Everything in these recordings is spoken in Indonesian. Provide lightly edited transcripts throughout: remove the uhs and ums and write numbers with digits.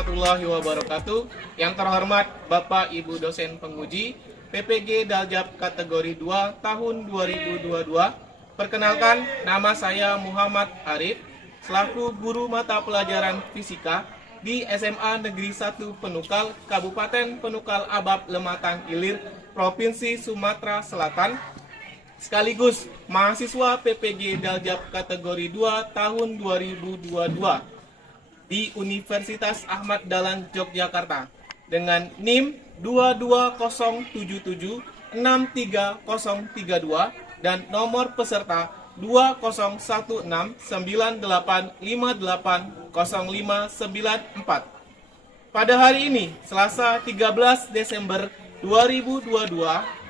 warahmatullahi wabarakatuh. Yang terhormat Bapak Ibu dosen penguji PPG Daljab kategori 2 tahun 2022. Perkenalkan, nama saya Muhammad Arif, selaku guru mata pelajaran fisika di SMA Negeri 1 Penukal, Kabupaten Penukal Abab Lematang Ilir, Provinsi Sumatera Selatan, sekaligus mahasiswa PPG Daljab kategori 2 tahun 2022 di Universitas Ahmad Dahlan Yogyakarta dengan NIM 22077630032 dan nomor peserta 201698580594. Pada hari ini, Selasa 13 Desember 2022,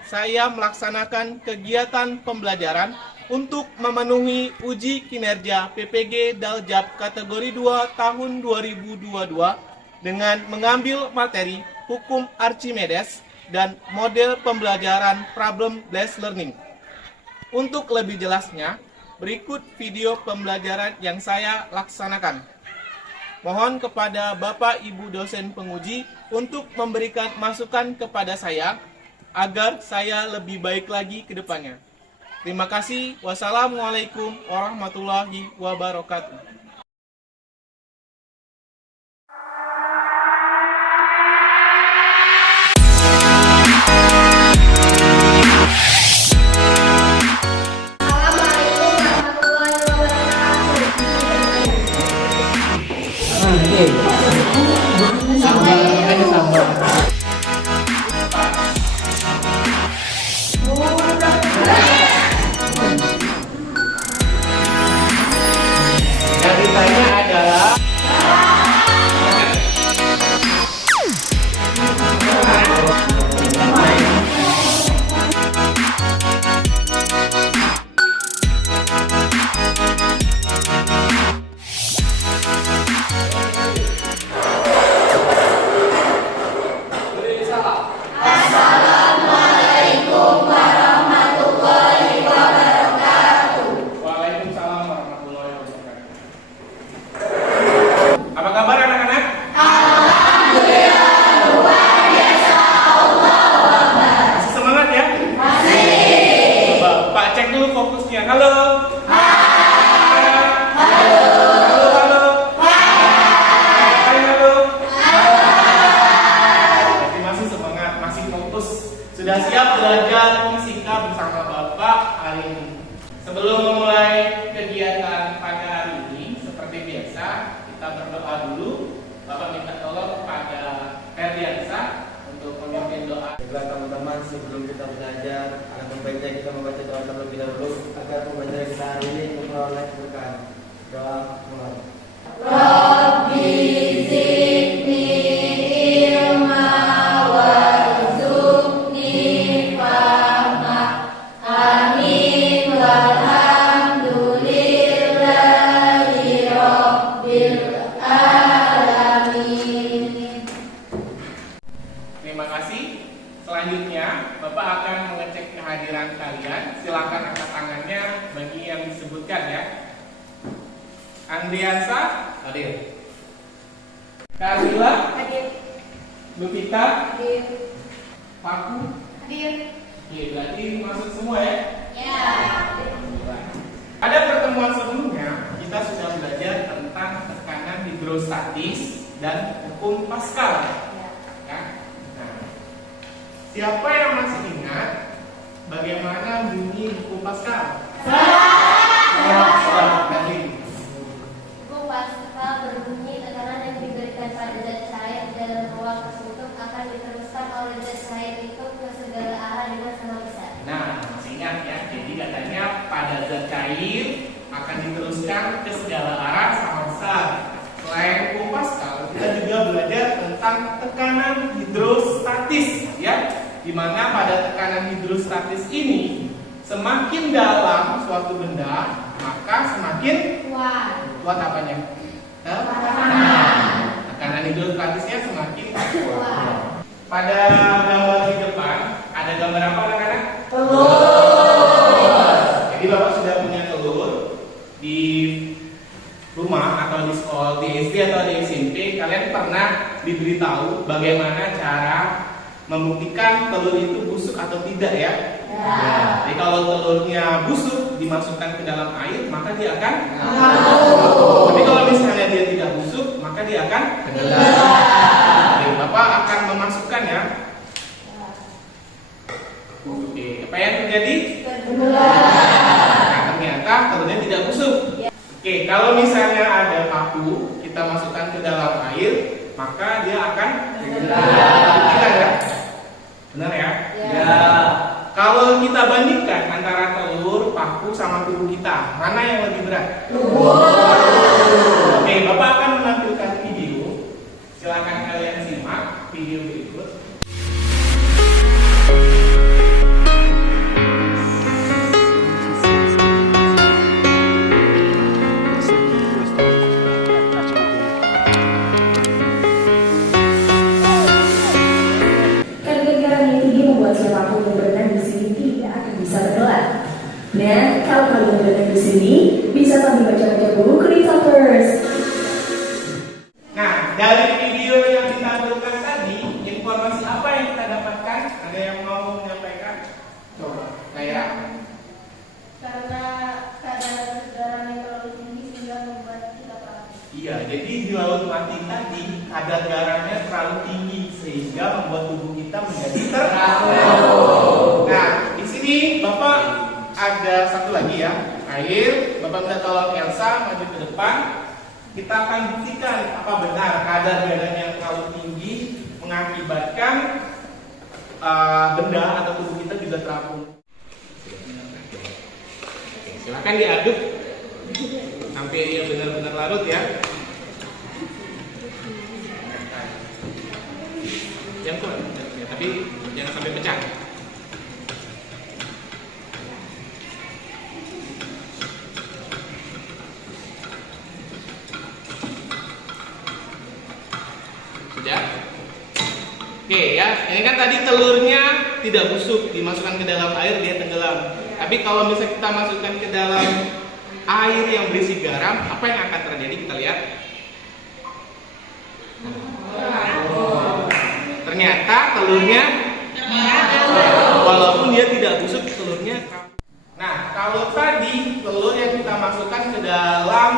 saya melaksanakan kegiatan pembelajaran untuk memenuhi uji kinerja PPG Daljab kategori 2 tahun 2022 dengan mengambil materi hukum Archimedes dan model pembelajaran problem-based learning. Untuk lebih jelasnya, berikut video pembelajaran yang saya laksanakan. Mohon kepada Bapak Ibu dosen penguji untuk memberikan masukan kepada saya agar saya lebih baik lagi ke depannya. Terima kasih. Wassalamualaikum warahmatullahi wabarakatuh. Ceritanya adalah fokusnya. Halo. Halo. Halo. Halo. Jadi masih semangat, masih fokus. Sudah siap belajar fisika bersama Bapak hari ini. Sebelum memulai kegiatan pada hari ini, seperti biasa, kita berdoa dulu. Bapak minta tolong kepada Ferdiansa untuk memimpin doa. Baiklah teman-teman, sebelum kita belajar, alangkah baiknya kita membaca doa terlebih dahulu agar pembelajaran kita hari ini memperoleh berkah. Doa mulai. Rabbi zidni ilma warzuqni fahma. Amin walhamdulillahi rabbil alamin. Terima kasih. Selanjutnya, Bapak akan mengecek kehadiran kalian. Silakan angkat tangannya bagi yang disebutkan ya. Andriansa, hadir. Kazila, Hadir. Lupita, Hadir. Paku, Hadir. Oke, berarti masuk semua ya. Ya. Pada pertemuan sebelumnya, kita sudah belajar tentang tekanan hidrostatis dan hukum Pascal. Ya. Nah, siapa yang masih ingat bagaimana bunyi hukum Pascal? Dari Hukum Pascal berbunyi tekanan yang diberikan pada zat cair dalam ruang tertutup akan diteruskan oleh zat cair itu ke segala arah dengan sama besar. Nah, masih ingat ya? Jadi katanya pada zat cair akan diteruskan ke segala arah sama besar. Selain hukum Pascal, kita juga belajar tentang tekanan hidrostatis ya. Di mana pada tekanan hidrostatis ini semakin dalam suatu benda, maka semakin kuat apanya? Tekanan hidrostatisnya semakin kuat. Pada gambar di depan ada gambar apa anak-anak? Telur. Jadi Bapak sudah punya telur di rumah atau di sekolah, di SD atau di SMP, kalian pernah tahu bagaimana cara membuktikan telur itu busuk atau tidak ya? Jadi kalau telurnya busuk dimasukkan ke dalam air, maka dia akan mengapung. Tapi kalau misalnya dia tidak busuk, maka dia akan tenggelam. Oke, Bapak akan memasukkan ya. Oke, apa yang terjadi? Nah, ternyata telurnya tidak busuk. Oke, kalau misalnya ada paku, kita masukkan ke dalam air, maka dia akan tenggelam ya. Benar ya? Kalau kita bandingkan antara telur, paku sama tubuh kita, mana yang lebih berat? Oke, Bapak akan menampilkan video. Silakan kalian simak video berikut. Siapapun yang berenang di sini tidak akan bisa tenggelam. Nah, kalau kalian berenang di sini, bisa sambil baca-baca buku Christophers. Nah, dari video yang ditampilkan tadi, informasi apa yang kita dapatkan? Ada yang mau menyampaikan? Coba, Naira. Karena kadar garam yang terlalu tinggi sehingga membuat kita panas. Iya, jadi di laut mati tadi kadar garamnya terlalu tinggi sehingga membuat tubuh kita menjadi terapung. Nah, di sini Bapak ada satu lagi ya, air. Bapak minta tolong Elsa maju ke depan. Kita akan buktikan apa benar kadar garam yang terlalu tinggi mengakibatkan benda atau tubuh kita juga terapung. Silakan diaduk sampai dia benar-benar larut ya. Jangan kuat, ya, tapi jangan sampai pecah. Sudah? Oke ya, ini kan tadi telurnya tidak busuk, dimasukkan ke dalam air dia tenggelam. Tapi kalau misalnya kita masukkan ke dalam air yang berisi garam, apa yang akan terjadi? Kita lihat. Ternyata telurnya, walaupun dia tidak busuk, telurnya. Nah, kalau tadi telur yang kita masukkan ke dalam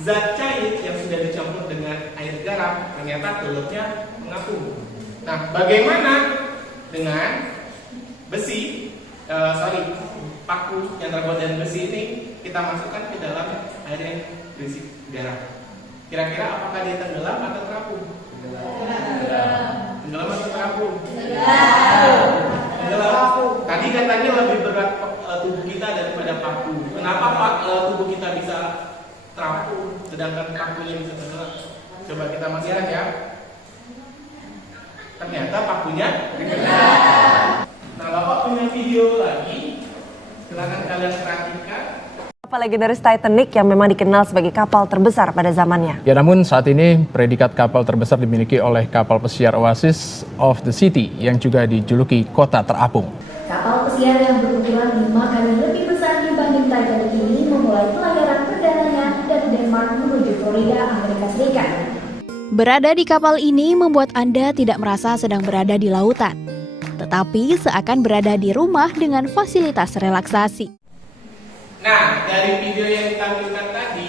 zat cair yang sudah dicampur dengan air garam, ternyata telurnya mengapung. Nah, bagaimana dengan besi? Paku yang terbuat dari besi ini kita masukkan ke dalam air yang berisi garam. Kira-kira apakah dia tenggelam atau terapung? Tenggelam atau terapung? Tenggelam. Tadi katanya lebih berat tubuh kita daripada paku. Kenapa tubuh kita bisa terapung sedangkan pakunya bisa tenggelam? Coba kita masukkan ya. Ternyata pakunya tenggelam. Nah, Bapak punya video lagi. Silakan kalian perhatikan. Kapal legendaris Titanic yang memang dikenal sebagai kapal terbesar pada zamannya. Ya, namun saat ini predikat kapal terbesar dimiliki oleh kapal pesiar Oasis of the City yang juga dijuluki kota terapung. Kapal pesiar yang berukuran 5 kali lebih besar dibanding Titanic ini memulai pelayaran perdananya dari Denmark menuju Florida, Amerika Serikat. Berada di kapal ini membuat Anda tidak merasa sedang berada di lautan, tetapi seakan berada di rumah dengan fasilitas relaksasi. Nah, dari video yang ditampilkan tadi,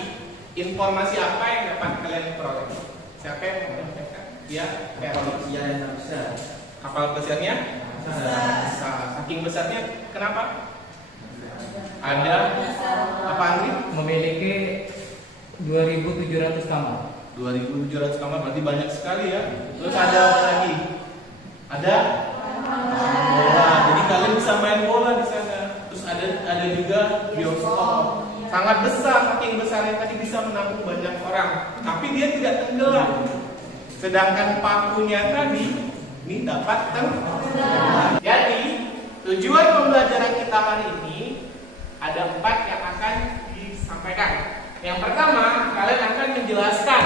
informasi apa yang dapat kalian peroleh? Siapa yang mau menyampaikan? Ya, Kapal pesiar yang besar. kapal pesiarnya besar. Saking besarnya, kenapa? Ada apa Andri? Memiliki 2.700 kamar. 2.700 kamar, berarti banyak sekali ya. Terus ada apa lagi? Ada bola. Jadi kalian bisa main bola di sana. Terus ada juga bioskop. Sangat besar, saking besarnya tadi bisa menampung banyak orang. Tapi dia tidak tenggelam. Sedangkan pakunya tadi ini dapat tenggelam. Jadi tujuan pembelajaran kita hari ini ada 4 yang akan disampaikan. Yang pertama, kalian akan menjelaskan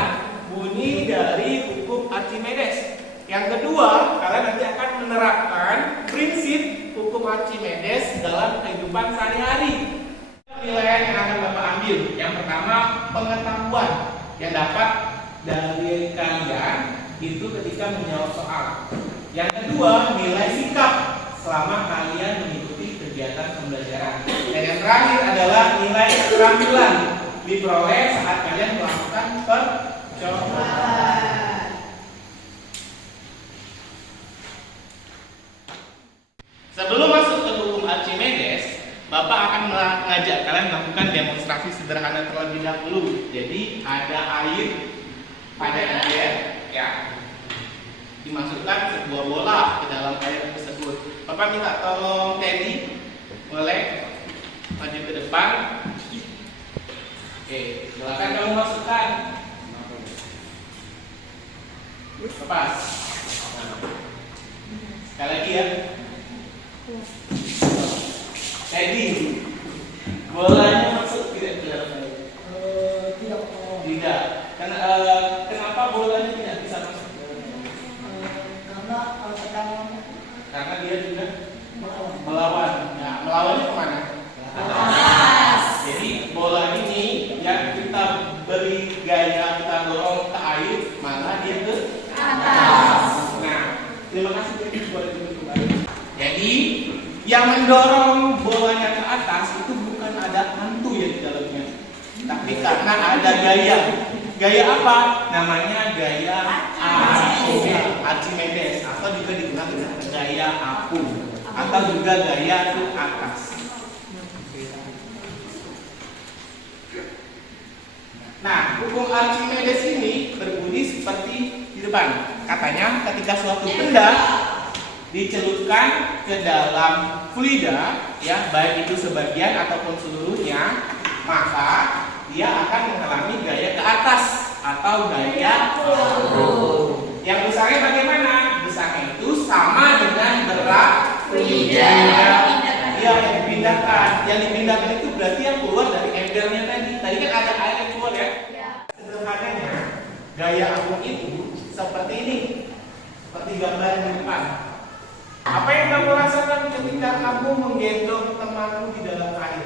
bunyi dari hukum Archimedes. Yang kedua, kalian nanti akan menerapkan prinsip hukum Archimedes dalam kehidupan sehari-hari. Penilaian yang akan Bapak ambil. Yang pertama, pengetahuan yang dapat dari kalian Itu ketika menjawab soal. Yang kedua, nilai sikap selama kalian mengikuti kegiatan pembelajaran. Dan yang terakhir adalah nilai keterampilan diperoleh saat kalian melakukan percobaan. Sebelum masuk ke hukum Archimedes, Bapak akan mengajak kalian melakukan demonstrasi sederhana terlebih dahulu. Jadi ada air pada ember, ya, dimasukkan sebuah bola ke dalam air tersebut. Bapak minta tolong Teddy, boleh maju ke depan. Oke, silakan kamu masukkan. Lepas. Sekali lagi ya. Teddy, bolanya masuk tidak ke dalam air? Tidak. Kenapa bolanya tidak bisa masuk? Karena dia juga melawan. Nah, melawannya kemana? Ke atas. Jadi bola ini yang kita beri gaya, kita dorong ke air, malah dia ke atas. Nah, terima kasih boleh kembali. Jadi yang mendorong bolanya ke atas itu bukan ada hantu ya di dalamnya, tapi karena ada gaya. Gaya apa? Namanya gaya Archimedes, atau juga dikenal dengan gaya apu, atau juga gaya ke atas. Nah, hukum Archimedes ini berbunyi seperti di depan. Katanya ketika suatu benda dicelupkan ke dalam fluida, ya, baik itu sebagian ataupun seluruhnya, maka dia akan mengalami gaya ke atas atau gaya turun. Yang besarnya bagaimana? Besarnya itu sama dengan berat fluida. Ya, yang dipindahkan. Yang dipindahkan itu berarti yang keluar dari embernya tadi. Tadi kan ada air yang keluar ya. Sederhananya, gaya apung itu seperti ini, seperti gambar di depan. Apa yang kamu rasakan ketika kamu menggendong temanmu di dalam air?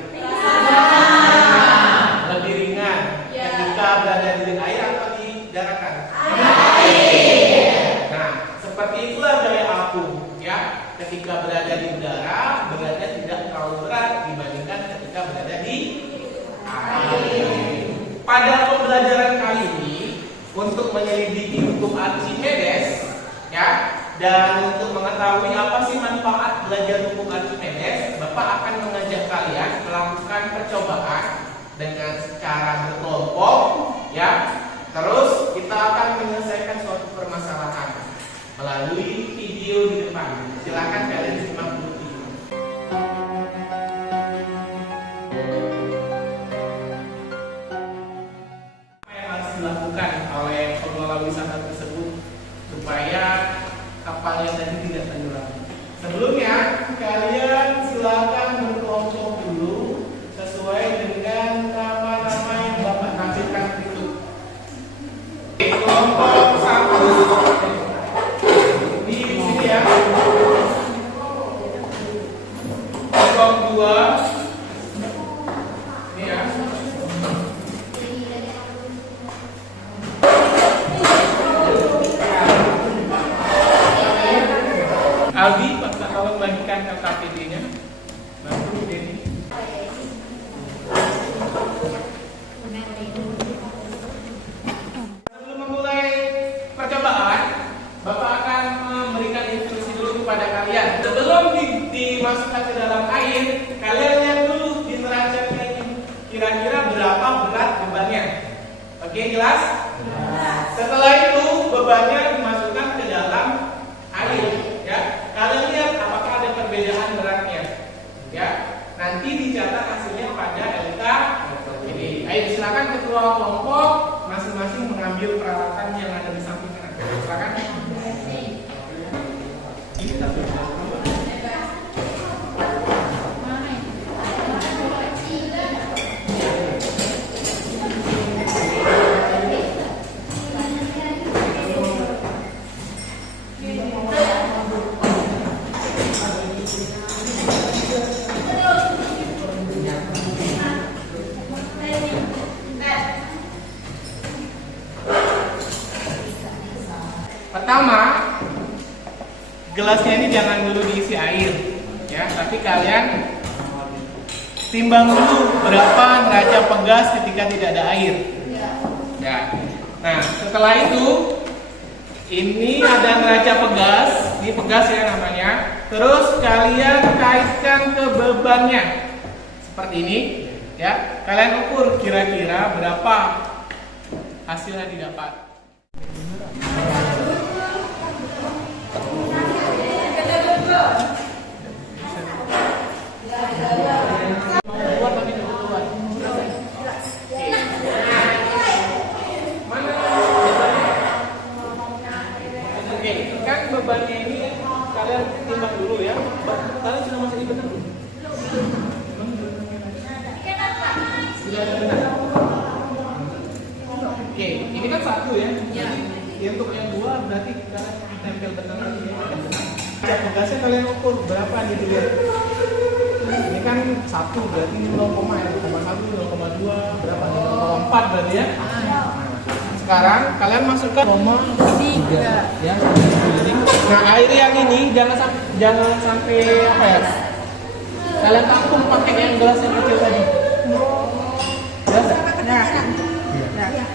Lebih ringan ketika berada di air atau di daratan? Air. Nah, seperti itulah gaya apung, ya. Ketika berada di udara, beratnya tidak terlalu berat dibandingkan ketika berada di air. Pada pembelajaran kali ini, untuk menyelidiki hukum Archimedes, ya, dan untuk mengetahui apa sih manfaat belajar hukum Archimedes, Bapak akan mengajak kalian melakukan percobaan dengan cara berkelompok, ya. Terus kita akan menyelesaikan suatu permasalahan melalui video di depan. Silakan kalian simak dulu video. Apa yang harus dilakukan oleh pengelola wisata tersebut supaya kapal yang tadi tidak tenggelam? Sebelumnya, kalian silakan berkelompok dulu sesuai dengan nama-nama yang Bapak tampilkan itu. Kelompok 1 di sini ya. Kelompok 2 ini ya. Aldi, Pak, tolong bagikan ke KPD-nya. Bantu Denny. Sebelum memulai percobaan, Bapak akan memberikan instruksi dulu kepada kalian. Sebelum dimasukkan ke dalam air, kalian lihat dulu di neracanya ini kira-kira berapa berat bebannya. Oke, jelas? Setelah itu bebannya dimasukkan ke dalam air, ya. Kalian lihat apakah ada perbedaan beratnya, ya. Nanti dicatat hasilnya pada LK ini. Ayo silakan ketua kelompok masing-masing mengambil peralatan yang ada di samping kanan. Silakan. Ini tapi gelasnya ini jangan dulu diisi air, ya. Tapi kalian timbang dulu berapa neraca pegas ketika tidak ada air. Ya. Nah, setelah itu ini ada neraca pegas, ini pegas ya namanya. Terus kalian kaitkan ke bebannya seperti ini, ya. Kalian ukur kira-kira berapa hasilnya didapat. Oke, kan bebannya ini kalian timbang dulu ya. Kalian sudah masuk di benar belum? Sudah benar. Oke, ini kan satu ya. Untuk yang dua berarti kalian tempel benar lagi ya. Cat pegasnya kalian ukur berapa nih dulu? Ini kan satu berarti 0,1, 0,2 berapa? 0,4 berarti ya. Sekarang kalian masukkan 0,3 ya. Nah, air yang ini jangan sampai apa ya? Kalian tampung pakai yang gelas yang kecil tadi. Jelas enggak? Nah.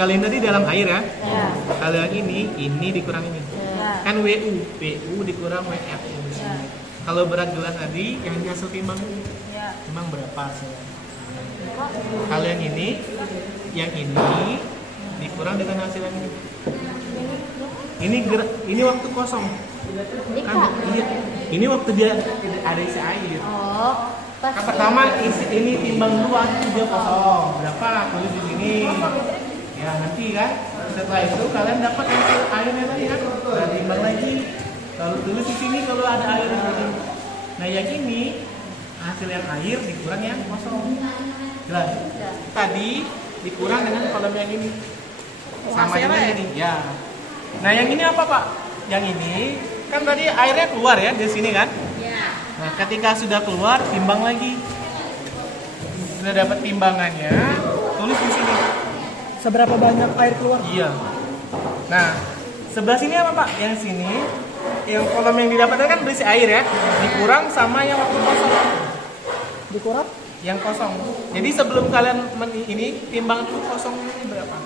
Kalian tadi dalam air ya. Kalian ini dikurang ini. Kan WU dikurang WF. Kalau berat gelas tadi yang hasil timbang timbang berapa sih? Kalian yang ini dikurang dengan hasil yang ini. Ini waktu kosong. Kan, iya. Ini waktu dia ada isi air. Yang pertama ini timbang dulu dia kosong. Berapa? Tulis di sini. Ya nanti kan. Setelah itu kalian dapat hasil airnya tadi kan. Nah, timbang lagi. Kalau tulis di sini kalau ada air lagi. Nah yang ini hasil yang air dikurang yang kosong. Jelas? Tadi dikurang dengan kolom yang ini. Sama dengan ini. Ya. Nah yang ini apa Pak? Yang ini kan tadi airnya keluar ya di sini kan? Nah ketika sudah keluar timbang lagi. Sudah dapat timbangannya, tulis di sini. Seberapa banyak air keluar? Iya. Nah sebelah sini apa Pak? Yang sini, yang kolom yang didapatkan kan berisi air ya, dikurang sama yang waktu kosong. Dikurang? Yang kosong. Jadi sebelum kalian ini timbang dulu kosong ini berapa?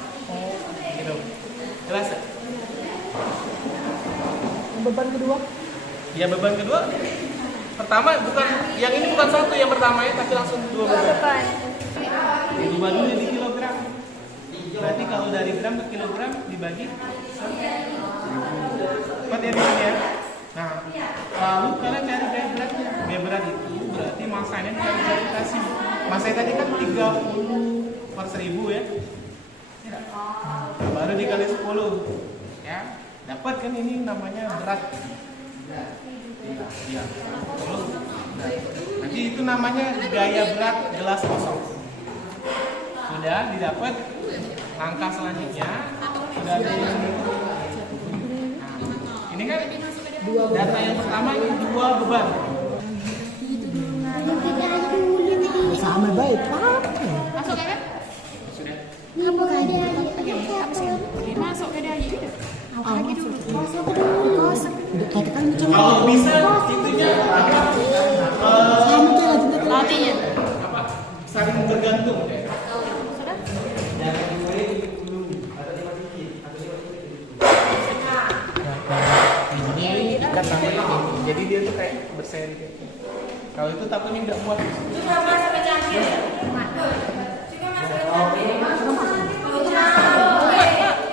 Gitu. Jelas ya? Beban kedua? Ya beban kedua. Pertama yang ini bukan satu yang pertama ya, tapi langsung dua beban. Dibagi dulu di kilogram. Berarti kalau dari gram ke kilogram dibagi 4 ya di sini ya. Nah, lalu kalian cari gaya beratnya. Gaya berat itu berarti masanya dikalifikasi. Masanya tadi kan 30/1000 ya. Nah, baru dikali 10 ya. Dapat kan ini namanya berat. Iya. Nanti itu namanya gaya berat gelas kosong. Sudah didapat. Langkah selanjutnya sudah ada yang ini kan data yang pertama ini 2 beban. Sama baik, Pak. Masuk kan? Sudah. Ngapa gak ada lagi? Masuk ke dia gitu. Lagi dulu. Masuk ke dulu. Kalau bisa itunya apa? Latihan. Apa? Saling bergantung. Jadi dia tuh kayak berseri kayak gitu. Kalau itu takutnya nggak muat.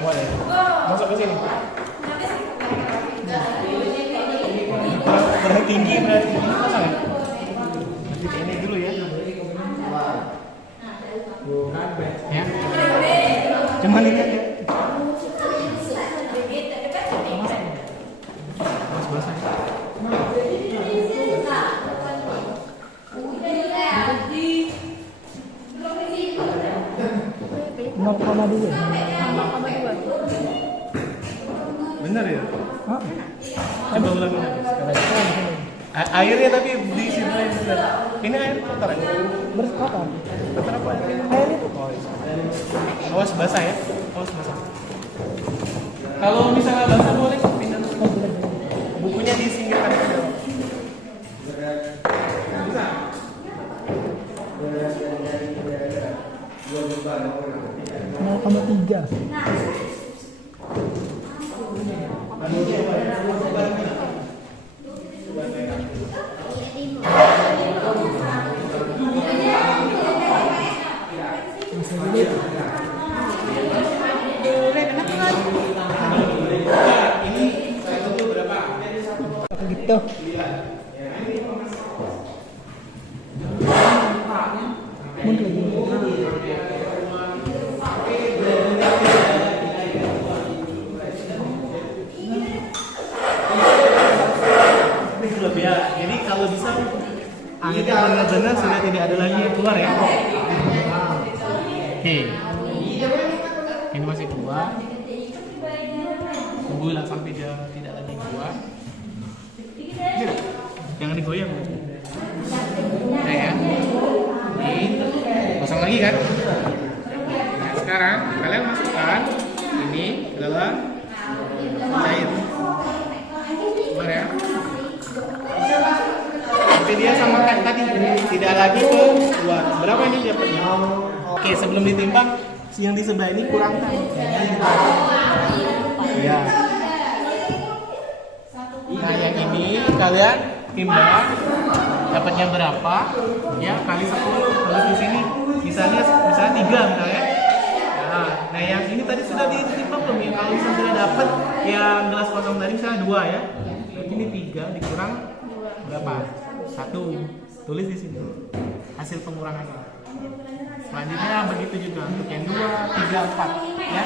Boleh. Masuk ke sini. Berat tinggi berarti. Ini dulu ya. Ya. Cuman ini aja. Dua. Bener ya? Hah? Coba ulang lagi. Airnya tapi di situ lain bener. Ini air kotor ya? Berkotor. Kotor apa? Air itu. Awas basah ya? Awas basah. Kalau misalnya basah boleh pindah. Bukunya disingkirkan aja. Bisa? 0,3. Gitu. Ini kelebihan. Jadi kalau bisa airnya benar-benar sudah tidak ada lagi yang keluar ya. Oke. Ini masih keluar. Tunggulah sampai dia tidak lagi keluar. Ini, jangan digoyang. Nah ya. Ini pasang lagi kan? Nah, sekarang kalian masukkan ini ke dalam air. Keluar ya. Tapi dia sama kayak tadi, tidak lagi keluar. Berapa ini dapatnya? Oke, sebelum ditimbang, yang di sebelah ini kurang kan? Ya. Nah, yang ini kalian timbang dapatnya berapa? Ya, kali 10. Kalau di sini misalnya 3 misalnya. Nah, yang ini tadi sudah ditimbang belum ya? Kalau misalnya sudah dapat yang gelas kosong tadi misalnya 2 ya. Berarti ini 3 dikurang berapa? 1. Tulis di sini hasil pengurangannya. Selanjutnya begitu juga untuk yang 2, 3, 4 ya.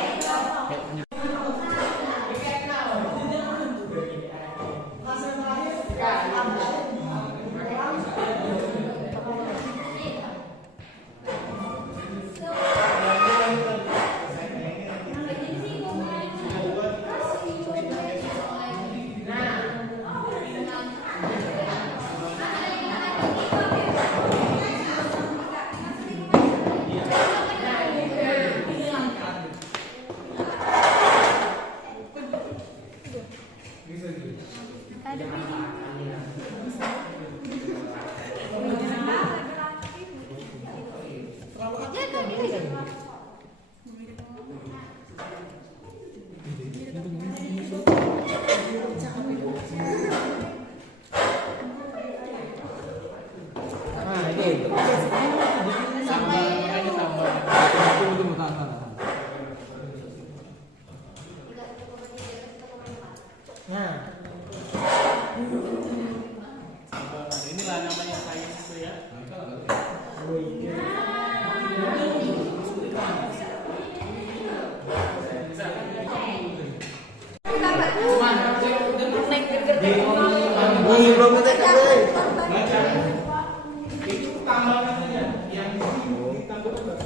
Inilah namanya sains itu ya. Itu tambahkan saja yang ditambahkan.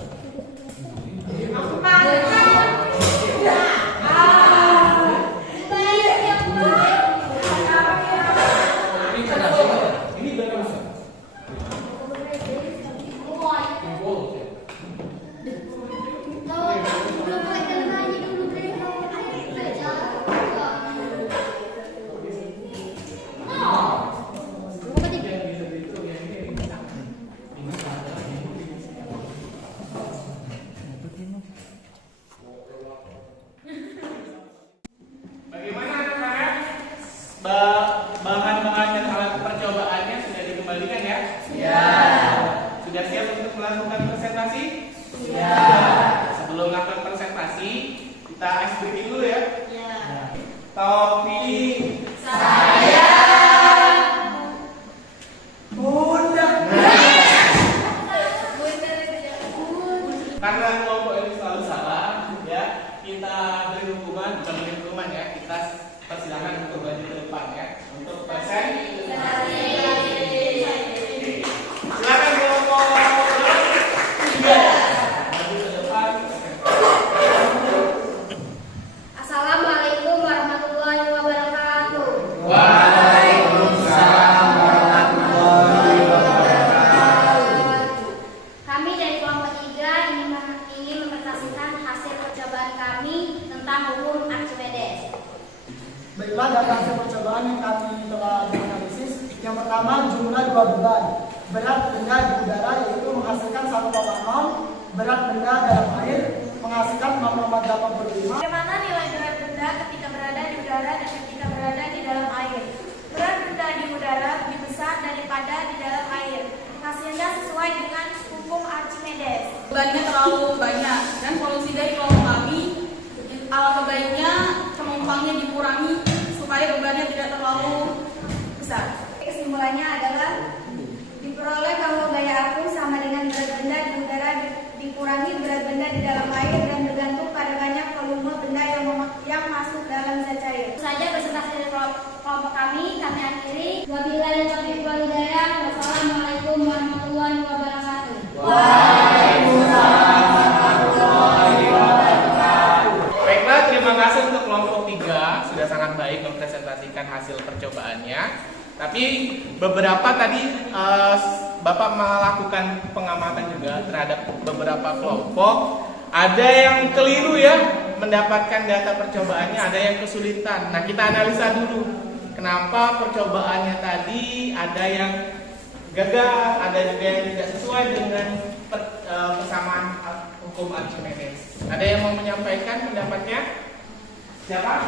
Bahan-bahan dan alat percobaannya sudah dikembalikan ya? Ya. Sudah siap untuk melakukan presentasi? Ya. Sebelum melakukan presentasi, kita ice breaking dulu ya? Ya. Topik saya budak. Karena kelompok ini selalu salah, ya kita beri hukuman, bukan beri hukuman ya, kita persilakan untuk maju ke depan ya, untuk presentasi. Silakan kelompok 3 maju ke depan. Assalamualaikum warahmatullahi tentang hukum Archimedes. Baiklah, dari hasil percobaan yang kami telah analisis, yang pertama jumlah dua beban. Berat benda di udara yaitu menghasilkan 1,0, berat benda dalam air menghasilkan 0,85. Bagaimana nilai berat benda ketika berada di udara dan ketika berada di dalam air? Berat benda di udara lebih besar daripada di dalam air. Hasilnya sesuai dengan hukum Archimedes. Bebannya terlalu banyak dan polusi dari kelompok kami. Alangkah baiknya penumpangnya dikurangi supaya bebannya tidak terlalu besar. Kesimpulannya adalah diperoleh bahwa gaya aku sama dengan berat benda di udara dikurangi berat benda di dalam air dan bergantung pada banyak volume benda yang masuk dalam zat cair. Itu saja presentasi dari kelompok kami akhiri. Wabillahi taufiq wal hidayah. Wassalamualaikum warahmatullahi wabarakatuh. Baiklah, terima kasih untuk kelompok 3 sudah sangat baik mempresentasikan hasil percobaannya. Tapi beberapa tadi Bapak melakukan pengamatan juga terhadap beberapa kelompok. Ada yang keliru ya mendapatkan data percobaannya, ada yang kesulitan. Nah, kita analisa dulu. Kenapa percobaannya tadi ada yang gagal, ada juga yang tidak sesuai dengan persamaan hukum Archimedes. Ada yang mau menyampaikan pendapatnya? Siapa?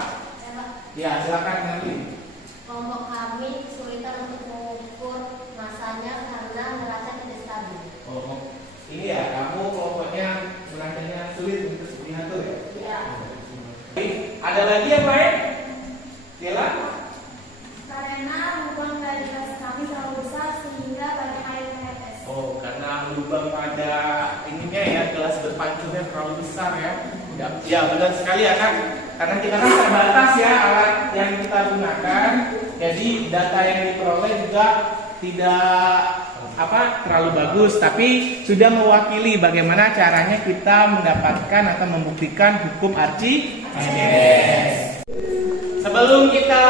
Ya, silakan nanti. Kelompok kami kesulitan untuk mengukur masanya karena neraca tidak stabil. Oh, ini ya, kamu kelompoknya neracanya sulit untuk diatur ya? Ya. Ada lagi yang lain? Dela? Karena lubang radius kami terlalu besar sehingga banyak air menetes. Oh, karena lubang pada ininya ya, gelas berpacunya terlalu besar ya. Ya, benar sekali ya kan. Karena kita kan terbatas ya alat yang kita gunakan. Jadi data yang diperoleh juga tidak terlalu bagus, tapi sudah mewakili bagaimana caranya kita mendapatkan atau membuktikan hukum Archimedes. Sebelum kita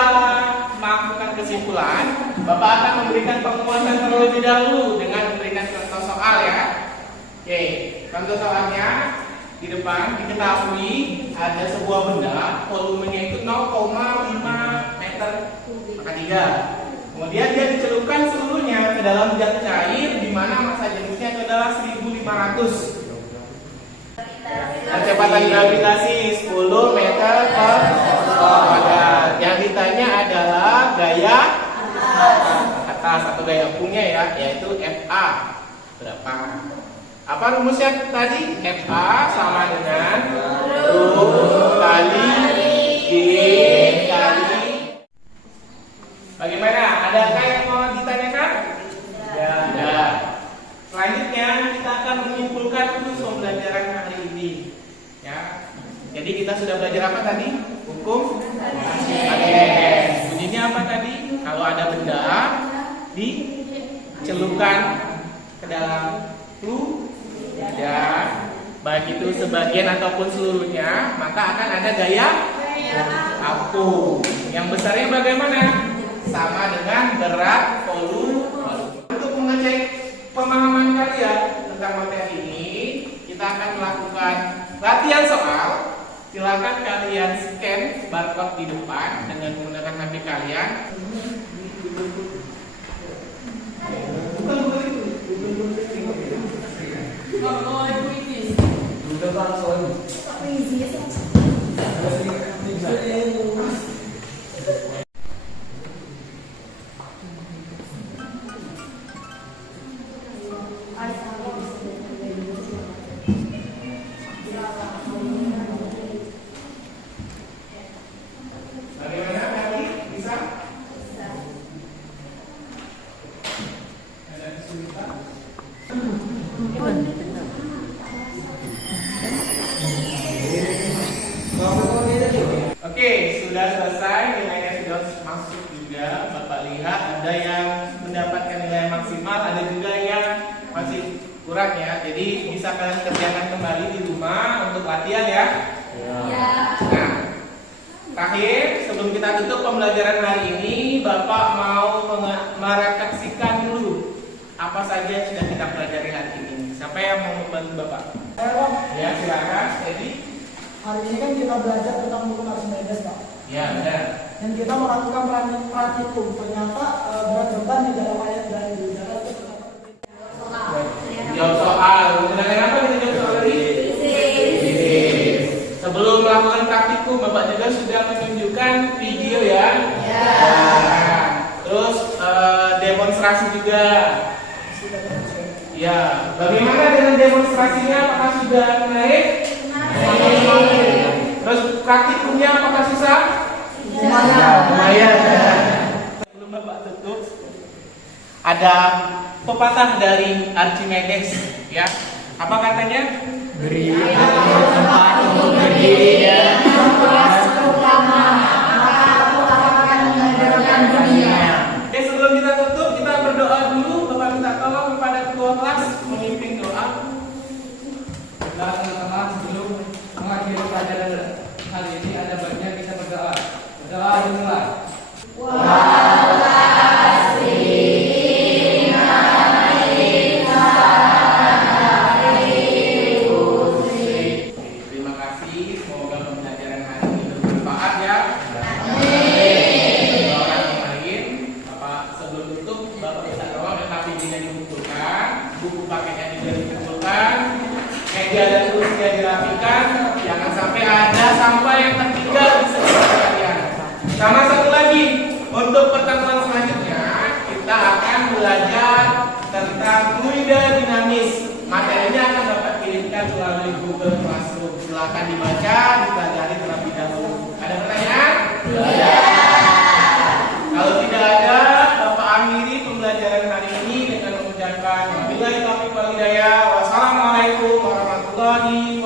melakukan kesimpulan, Bapak akan memberikan penguatan terlebih dahulu dengan memberikan contoh soal ya. Oke, contoh soalnya di depan diketahui ada sebuah benda volumenya itu 0,5 meter maka 3. Kemudian dia dicelupkan seluruhnya ke dalam zat cair di mana massa jenisnya itu adalah 1500. Kecepatan gravitasi 10 meter per second. Yang ditanya adalah gaya atas atau gaya punya ya, yaitu FA berapa? Apa rumusnya tadi? FA sama dengan Rho kali G kali. Bagaimana? Adakah yang mau ditanyakan? Ya, ada. Selanjutnya kita akan menyimpulkan terus pembelajaran hari ini. Ya. Jadi kita sudah belajar apa tadi? Hukum Archimedes. Bunyinya apa tadi? Kalau ada benda dicelupkan ke dalam fluida, baik itu sebagian ataupun seluruhnya, maka akan ada gaya aku. Yang besarnya bagaimana? Sama dengan berat volume. Untuk mengecek pemahaman kalian tentang materi ini, kita akan melakukan latihan soal. Silakan kalian scan barcode di depan dengan menggunakan HP kalian. Bagaimana tadi? Bisa? Ada kesulitan? Oke, sudah selesai, nilainya sudah masuk juga. Bapak lihat ada yang mendapatkan nilai maksimal, ada juga yang masih kurang ya. Jadi bisa kalian kerjakan kembali di rumah untuk latihan ya. Nah, terakhir sebelum kita tutup pembelajaran hari ini, Bapak mau merefleksikan dulu apa saja yang sudah kita pelajari hari ini. Siapa yang mau membantu Bapak? Ya, silakan. Jadi Hari ini kan kita belajar tentang hukum Archimedes, Pak. Ya, benar. Dan kita melakukan praktikum. Ternyata berat beban di dalam air dan di udara itu ternyata Jawab soal. Menggunakan apa kita jawab soal tadi? Fisik. Sebelum melakukan praktikum, Bapak juga sudah menunjukkan video ya. Ya. Nah, terus demonstrasi juga. Ya. Bagaimana dengan demonstrasinya? Apakah sudah menarik? Terus praktikumnya apakah susah? Lumayan. Sebelum Bapak tutup, ada pepatah dari Archimedes, ya. Apa katanya? Beri tempat untuk berdiri dan Oke, sebelum kita tutup, kita berdoa dulu. Bapak minta tolong kepada ketua kelas memimpin doa. Nah, teman-teman, sebelum mengakhiri pelajaran hari ini ada baiknya kita berdoa. Berdoa dimulai. Terima kasih, semoga pembelajaran hari ini bermanfaat ya. Orang yang lain, Bapak sebelum tutup, Bapak minta tolong KPG-nya dikumpulkan, buku paketnya juga dikumpulkan, meja dan kursinya dirapikan, jangan sampai ada sampah yang tertinggal di sekitar kalian. Sama satu lagi, untuk pertemuan selanjutnya kita akan belajar tentang fluida dinamis. Materinya akan dapat kirimkan melalui Google Classroom. Silakan dibaca, dipelajari terlebih dahulu. Ada pertanyaan? Kalau tidak ada, Bapak akhiri pembelajaran hari ini dengan mengucapkan wabillahi taufiq wal hidayah. Wassalamualaikum warahmatullahi